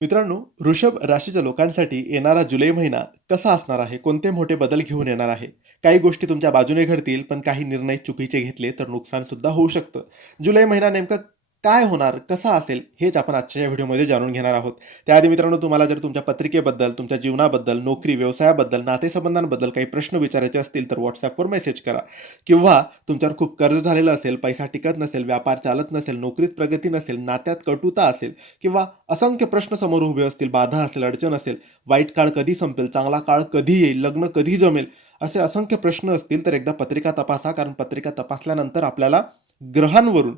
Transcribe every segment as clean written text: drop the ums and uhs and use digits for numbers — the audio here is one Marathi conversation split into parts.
मित्रांनो, वृषभ राशीच्या लोकांसाठी येणारा जुलै महिना कसा असणार आहे? कोणते मोठे बदल घेऊन येणार आहे? काही गोष्टी तुमच्या बाजूने घडतील, पण काही निर्णय चुकीचे घेतले तर नुकसानसुद्धा होऊ शकतं. जुलै महिना नेमका काय होणार, कसा असेल, हेच आपण आजच्या या व्हिडिओमध्ये जाणून घेणार आहोत. त्याआधी मित्रांनो, तुम्हाला जर तुमच्या पत्रिकेबद्दल, तुमच्या जीवनाबद्दल, नोकरी, व्यवसायाबद्दल, नातेसंबंधांबद्दल काही प्रश्न विचारायचे असतील, तर WhatsAppवर मेसेज करा. किंवा तुमच्यावर खूप कर्ज झालेलं असेल, पैसा टिकत नसेल, व्यापार चालत नसेल, नोकरीत प्रगती नसेल, नात्यात कटुता असेल किंवा असंख्य प्रश्न समोर उभे असतील, बाधा असेल, अडचण असेल, वाईट काळ कधी संपेल, चांगला काळ कधी येईल, लग्न कधी जमेल, असे असंख्य प्रश्न असतील तर एकदा पत्रिका तपासा. कारण पत्रिका तपासल्यानंतर आपल्याला ग्रहांवरून,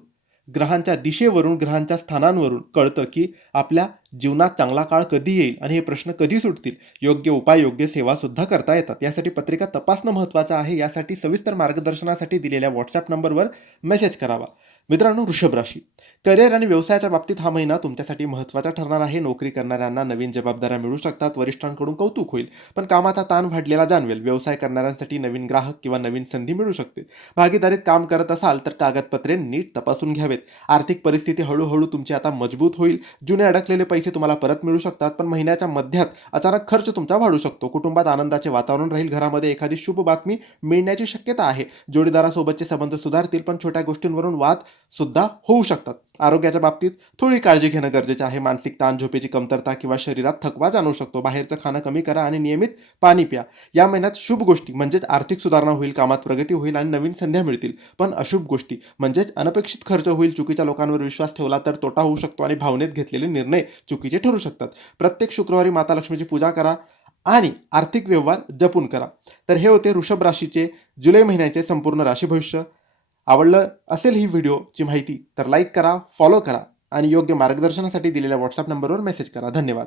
ग्रहांच्या दिशेवरून, ग्रहांच्या स्थानांवरून कळतं की आपल्या जीवनात चांगला काळ कधी येईल आणि हे प्रश्न कधी सुटतील. योग्य उपाय, योग्य सेवा सुद्धा करता येतात. यासाठी पत्रिका तपासणं महत्त्वाचं आहे. यासाठी सविस्तर मार्गदर्शनासाठी दिलेल्या WhatsApp नंबरवर मेसेज करावा. मित्रांनो, वृषभ राशी, करिअर आणि व्यवसायाच्या बाबतीत हा महिना तुमच्यासाठी महत्त्वाचा ठरणार आहे. नोकरी करणाऱ्यांना नवीन जबाबदाऱ्या मिळू शकतात, वरिष्ठांकडून कौतुक होईल, पण कामाचा ताण वाढलेला जाणवेल. व्यवसाय करणाऱ्यांसाठी नवीन ग्राहक किंवा नवीन संधी मिळू शकते. भागीदारीत काम करत असाल तर कागदपत्रे नीट तपासून घ्यावेत. आर्थिक परिस्थिती हळूहळू तुमची आता मजबूत होईल. जुने अडकलेले पैसे तुम्हाला परत मिळू शकतात, पण महिन्याच्या मध्यात अचानक खर्च तुमचा वाढू शकतो. कुटुंबात आनंदाचे वातावरण राहील. घरामध्ये एखादी शुभ बातमी मिळण्याची शक्यता आहे. जोडीदारासोबतचे संबंध सुधारतील, पण छोट्या गोष्टींवरून वाद सुद्धा होऊ शकतात. आरोग्याच्या बाबतीत थोडी काळजी घेणं गरजेचं आहे. मानसिक ताण, झोपेची कमतरता किंवा शरीरात थकवा जाणवू शकतो. बाहेरचं खाणं कमी करा आणि नियमित पाणी प्या. या महिन्यात शुभ गोष्टी म्हणजेच आर्थिक सुधारणा होईल, कामात प्रगती होईल आणि नवीन संध्या मिळतील. पण अशुभ गोष्टी म्हणजेच अनपेक्षित खर्च होईल. चुकीच्या लोकांवर विश्वास ठेवला तर तोटा होऊ शकतो आणि भावनेत घेतलेले निर्णय चुकीचे ठरू शकतात. प्रत्येक शुक्रवारी माता लक्ष्मीची पूजा करा आणि आर्थिक व्यवहार जपून करा. तर हे होते वृषभ राशीचे जुलै महिन्याचे संपूर्ण राशी भविष्य. आवडलं असेल ही व्हिडिओची माहिती तर लाईक करा, फॉलो करा आणि योग्य मार्गदर्शनासाठी दिलेल्या WhatsApp नंबरवर मेसेज करा. धन्यवाद.